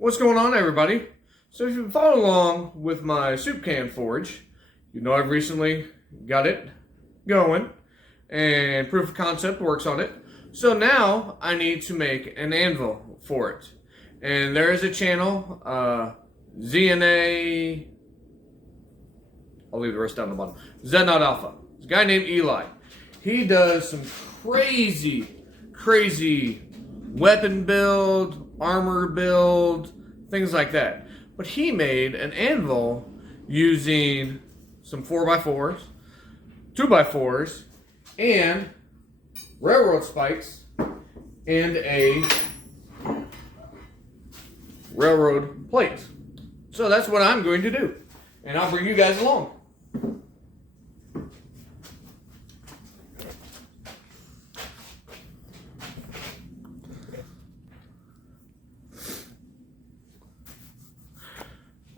What's going on, everybody? So if you've been following along with my soup can forge, you know I've recently got it going and proof of concept works on it. So now I need to make an anvil for it. And there is a channel, ZNA, I'll leave the rest down the bottom, Zenot Alpha. There's a guy named Eli. He does some crazy weapon build, armor build, things like that. But he made an anvil using some 4x4s, 2x4s, and railroad spikes, and a railroad plate. So that's what I'm going to do. And I'll bring you guys along.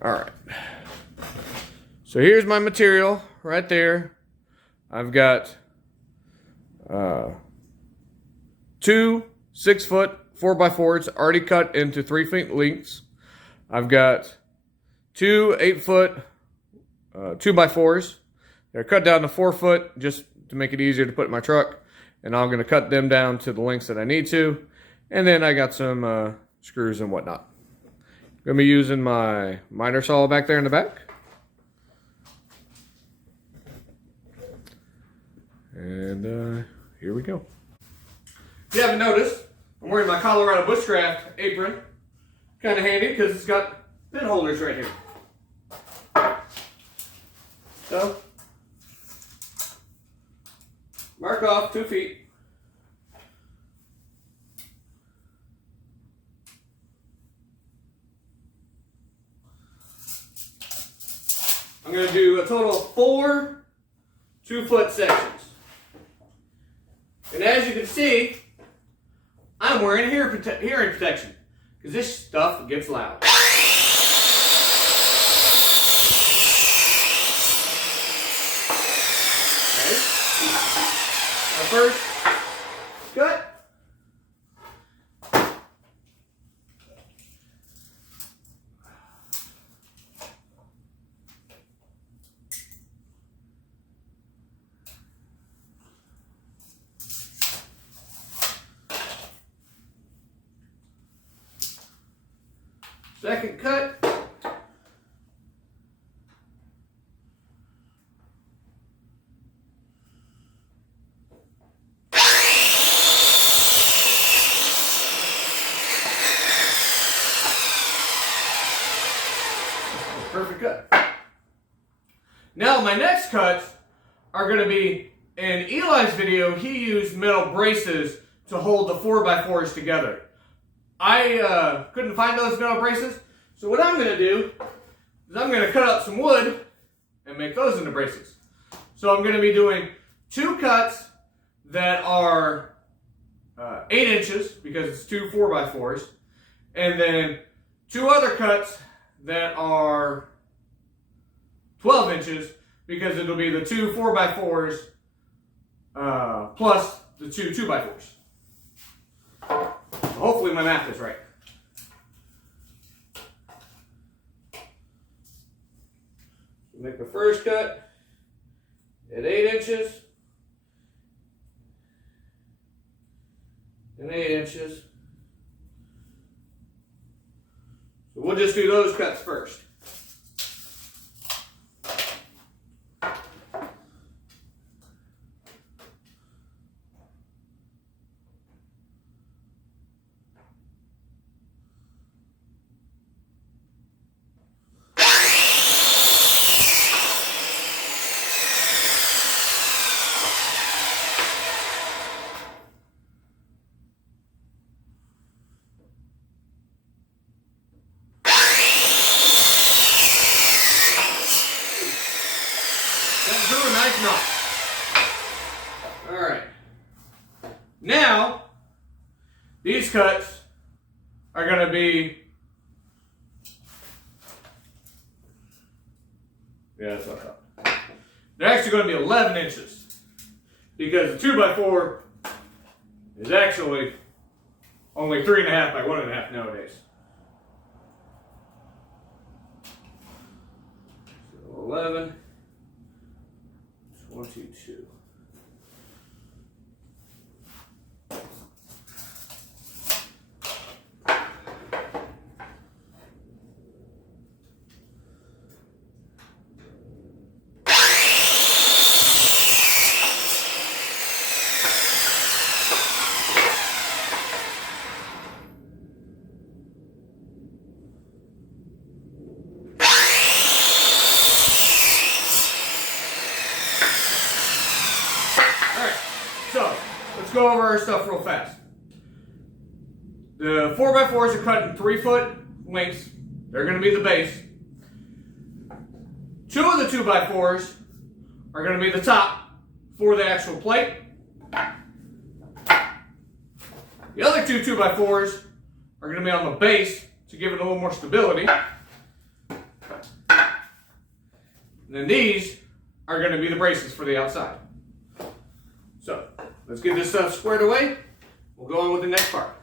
Alright, so here's my material right there. I've got two 6-foot 4x4s already cut into 3 feet lengths. I've got two 8-foot 2x4s. They're cut down to 4 foot just to make it easier to put in my truck. And I'm going to cut them down to the lengths that I need to. And then I got some screws and whatnot. Going to be using my miter saw back there in the back. And here we go. If you haven't noticed, I'm wearing my Colorado Bushcraft apron. Kind of handy because it's got pin holders right here. So, mark off 2 feet. I'm going to do a total of 4 2-foot sections. And as you can see, I'm wearing hearing protection because this stuff gets loud. Okay. Our first cut. Second cut. Perfect cut. Now my next cuts are going to be, in Eli's video, he used metal braces to hold the 4x4s together. I couldn't find those metal braces, so what I'm going to do is I'm going to cut up some wood and make those into braces. So I'm going to be doing 2 cuts that are 8 inches, because it's 2 4x4s, and then 2 other cuts that are 12 inches, because it'll be the 2 4x4s plus the 2 2x4s. Hopefully my math is right. Make the first cut at 8 inches and 8 inches. So we'll just do those cuts first. A nice knot. Alright. Now, these cuts are going to be, that's what I thought. They're actually going to be 11 inches because the 2x4 is actually only 3.5 by 1.5 nowadays. 11, 22. So, let's go over our stuff real fast. The 4x4s are cut in 3-foot lengths. They're going to be the base. 2 of the 2x4s are going to be the top for the actual plate. The other 2 2x4s are going to be on the base to give it a little more stability. And then these are going to be the braces for the outside. So, let's get this stuff squared away. We'll go on with the next part.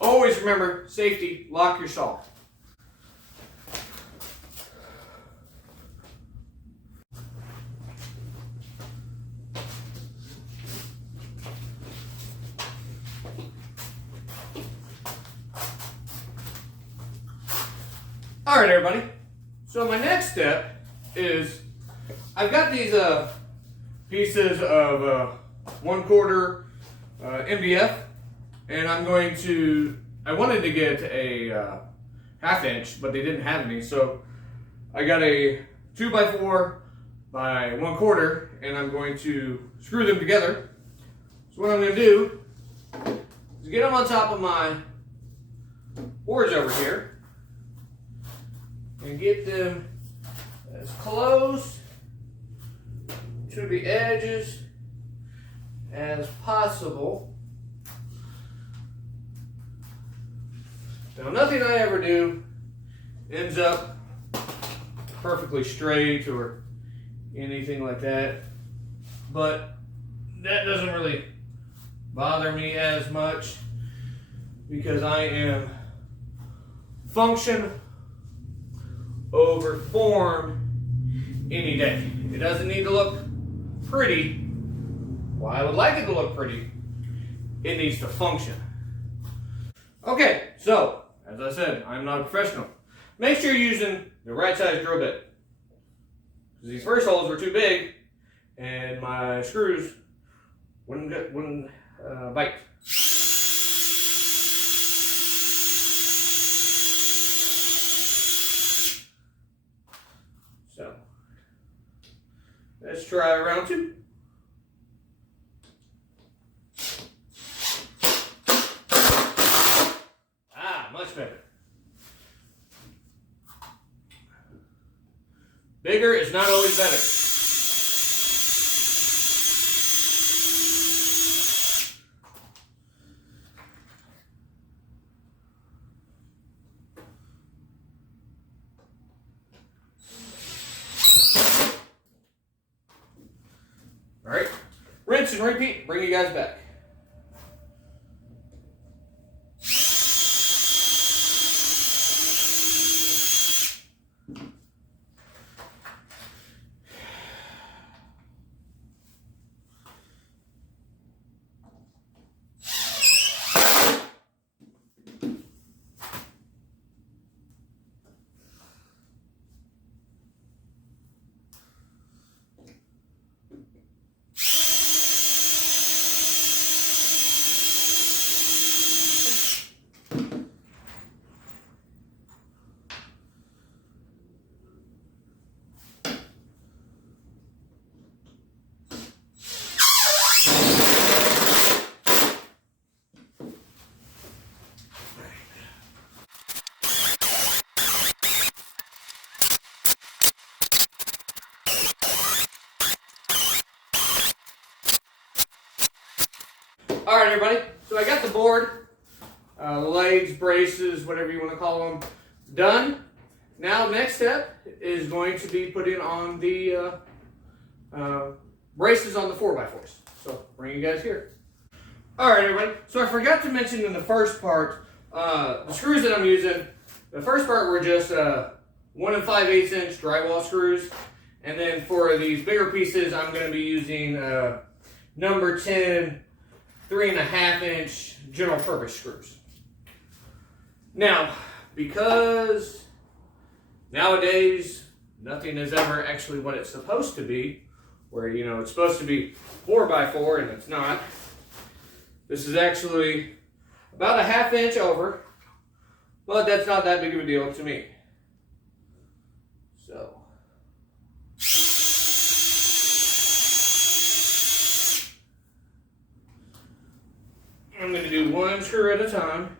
Always remember, safety, lock your saw. Alright everybody, so my next step is, I've got these pieces of 1/4 MDF, and I wanted to get a 1/2 inch, but they didn't have any, so I got a 2x4 by 1/4, and I'm going to screw them together. So what I'm going to do is get them on top of my boards over here, and get them as close to the edges as possible. Now, nothing I ever do ends up perfectly straight or anything like that, but that doesn't really bother me as much because I am function over form any day. It doesn't need to look pretty. Well, I would like it to look pretty. It needs to function. Okay, so as I said, I'm not a professional. Make sure you're using the right size drill bit. Because these first holes were too big, and my screws wouldn't bite. So, let's try round 2. Much better. Bigger is not always better. All right, rinse and repeat, bring you guys back. All right, everybody. So I got the board, the legs, braces, whatever you want to call them, done. Now, next step is going to be putting on the braces on the 4x4s. So, bring you guys here. All right, everybody. So I forgot to mention in the first part, the screws that I'm using. The first part were just 1 1 5/8 inch drywall screws. And then for these bigger pieces, I'm going to be using number 10 3.5 inch general purpose screws. Now, because nowadays nothing is ever actually what it's supposed to be, where it's supposed to be 4x4 and it's not. This is actually about a 1/2 inch over, but that's not that big of a deal to me. So. I'm going to do one screw at a time.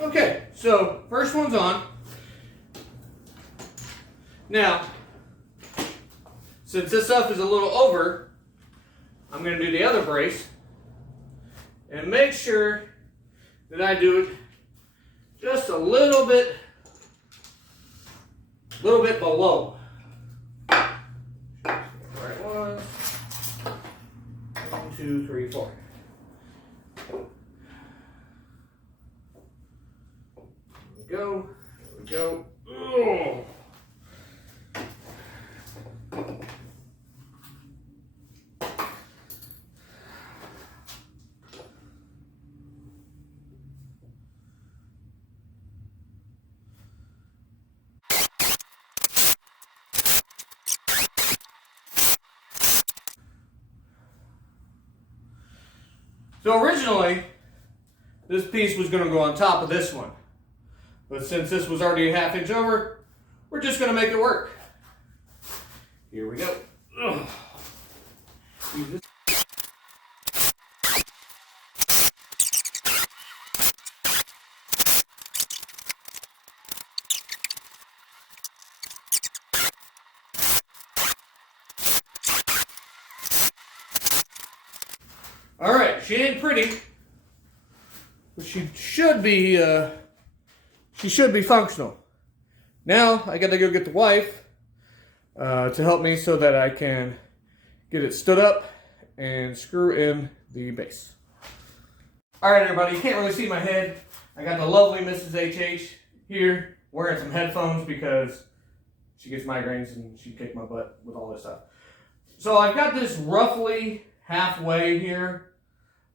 Okay, so first one's on. Now, since this stuff is a little over, I'm going to do the other brace and make sure that I do it just a little bit below. Right, 1, 2, 3, 4. There we go. Oh. So originally, this piece was going to go on top of this one. But since this was already a 1/2 inch over, we're just going to make it work. Here we go. Ugh. All right, she ain't pretty, but she should be functional. Now I got to go get the wife to help me so that I can get it stood up and screw in the base. All right, everybody, you can't really see my head. I got the lovely Mrs. HH here wearing some headphones because she gets migraines and she kicked my butt with all this stuff. So I've got this roughly halfway here.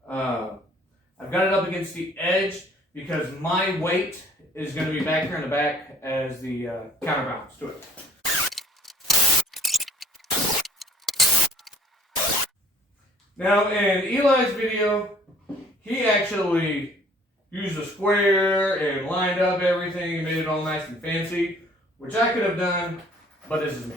I've got it up against the edge because my weight is going to be back here in the back as the counterbalance to it. Now in Eli's video, he actually used a square and lined up everything and made it all nice and fancy, which I could have done, but this is me.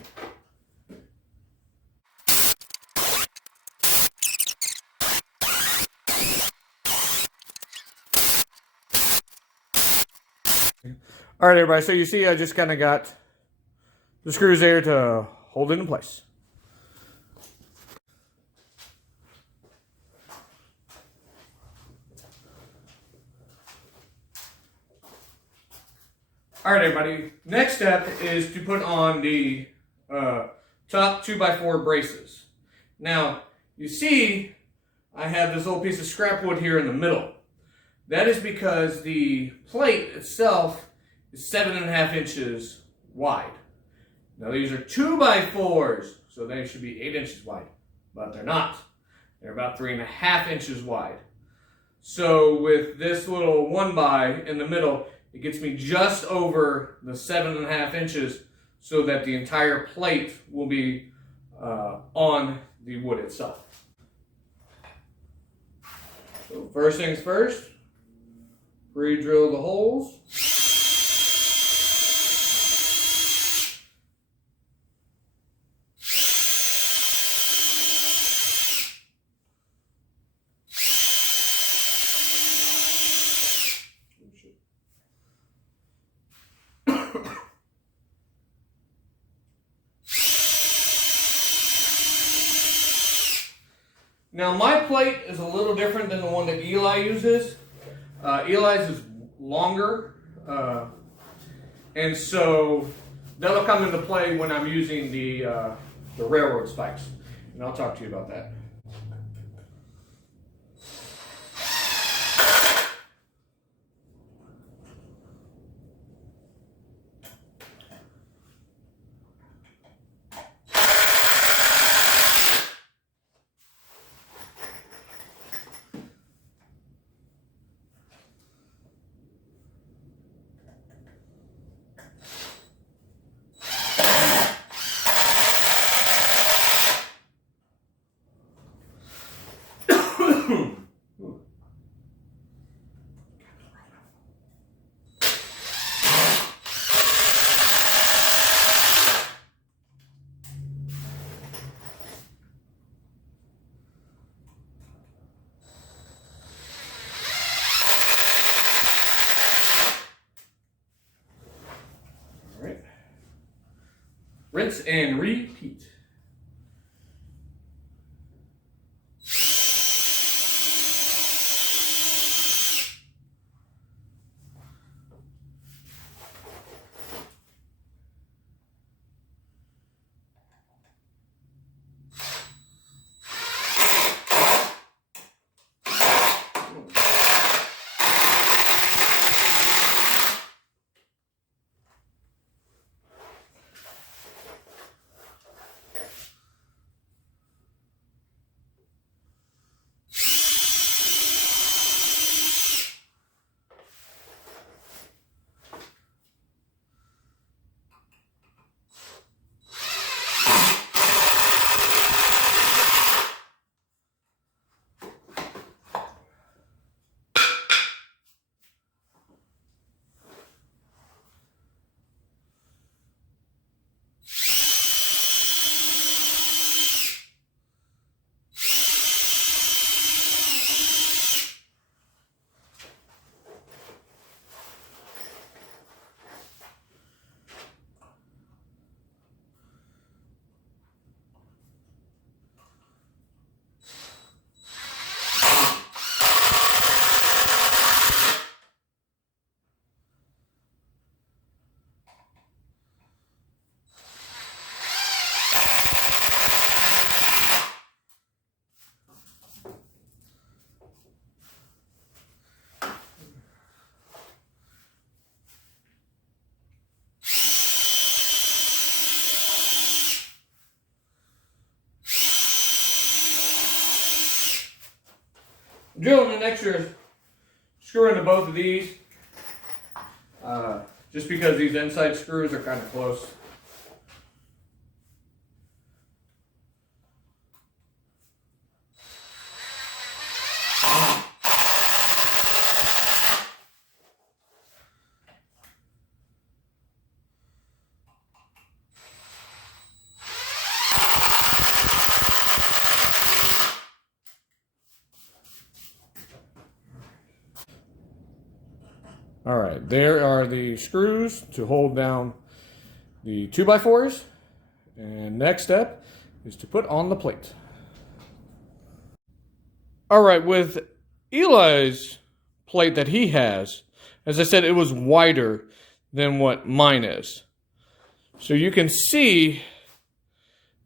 All right, everybody, so you see I just kind of got the screws there to hold it in place. All right, everybody, next step is to put on the top 2x4 braces. Now, you see I have this little piece of scrap wood here in the middle. That is because the plate itself is 7.5 inches wide. Now these are 2x4s, so they should be 8 inches wide, but they're not. They're about 3.5 inches wide. So with this little 1x in the middle, it gets me just over the 7.5 inches so that the entire plate will be on the wood itself. So first things first, pre-drill the holes. Now my plate is a little different than the one that Eli uses. Eli's is longer, and so that'll come into play when I'm using the railroad spikes, and I'll talk to you about that. Rinse and repeat. Drilling an extra screw into both of these, just because these inside screws are kind of close. All right, there are the screws to hold down the 2x4s. And next step is to put on the plate. All right, with Eli's plate that he has, as I said, it was wider than what mine is. So you can see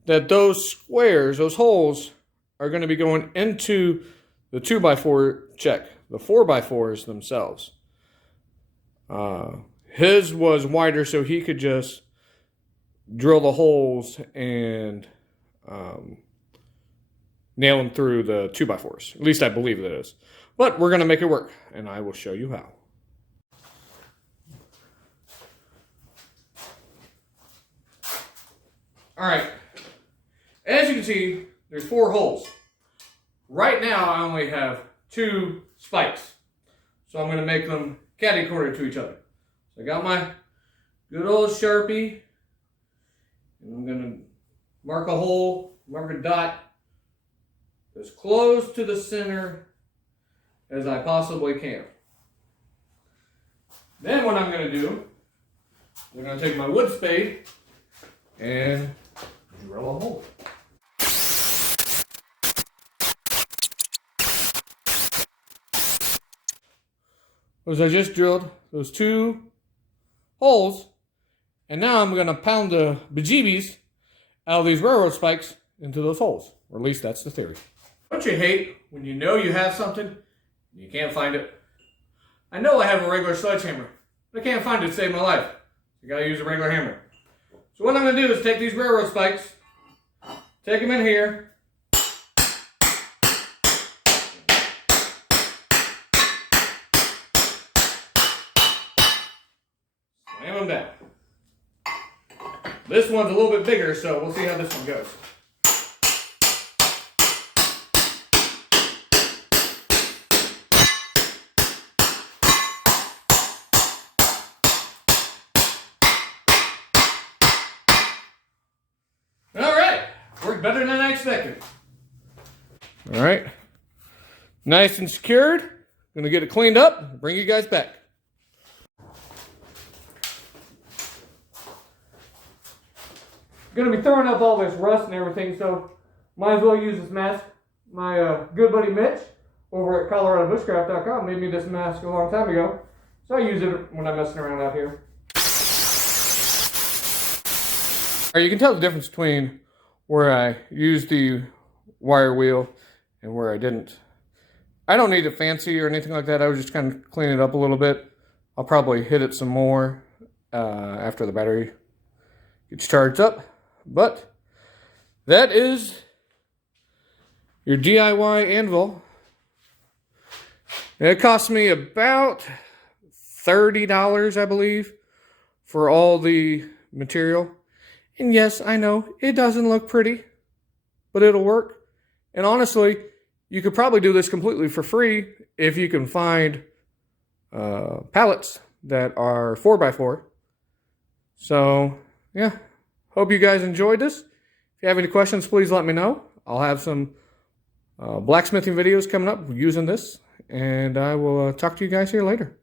that those squares, those holes, are going to be going into the 2x4 check, the 4x4s themselves. His was wider, so he could just drill the holes and nailing through the 2x4s. At least I believe it is. But we're going to make it work, and I will show you how. Alright, as you can see, there's 4 holes. Right now, I only have 2 spikes. So I'm going to make them catty-corner to each other. So I got my good old Sharpie. And I'm going to mark a hole, mark a dot as close to the center as I possibly can. Then what I'm going to do, I'm going to take my wood spade and drill a hole. As I just drilled those 2 holes, and now I'm going to pound the bejeebies out of these railroad spikes into those holes. Or at least that's the theory. Don't you hate when you know you have something and you can't find it? I know I have a regular sledgehammer, but I can't find it to save my life. You gotta use a regular hammer. So what I'm going to do is take these railroad spikes, take them in here, slam them down. This one's a little bit bigger, so we'll see how this one goes. Alright, worked better than I expected. Alright, nice and secured. Gonna get it cleaned up, bring you guys back. Going to be throwing up all this rust and everything, so might as well use this mask. My good buddy Mitch over at ColoradoBushcraft.com made me this mask a long time ago, so I use it when I'm messing around out here. Alright, you can tell the difference between where I used the wire wheel and where I didn't. I don't need it fancy or anything like that. I was just kind of cleaning it up a little bit. I'll probably hit it some more after the battery gets charged up. But that is your DIY Anvil. It cost me about $30, I believe, for all the material. And yes, I know, it doesn't look pretty, but it'll work. And honestly, you could probably do this completely for free if you can find pallets that are 4x4. So, yeah. Hope you guys enjoyed this. If you have any questions, please let me know. I'll have some blacksmithing videos coming up using this, and I will talk to you guys here later.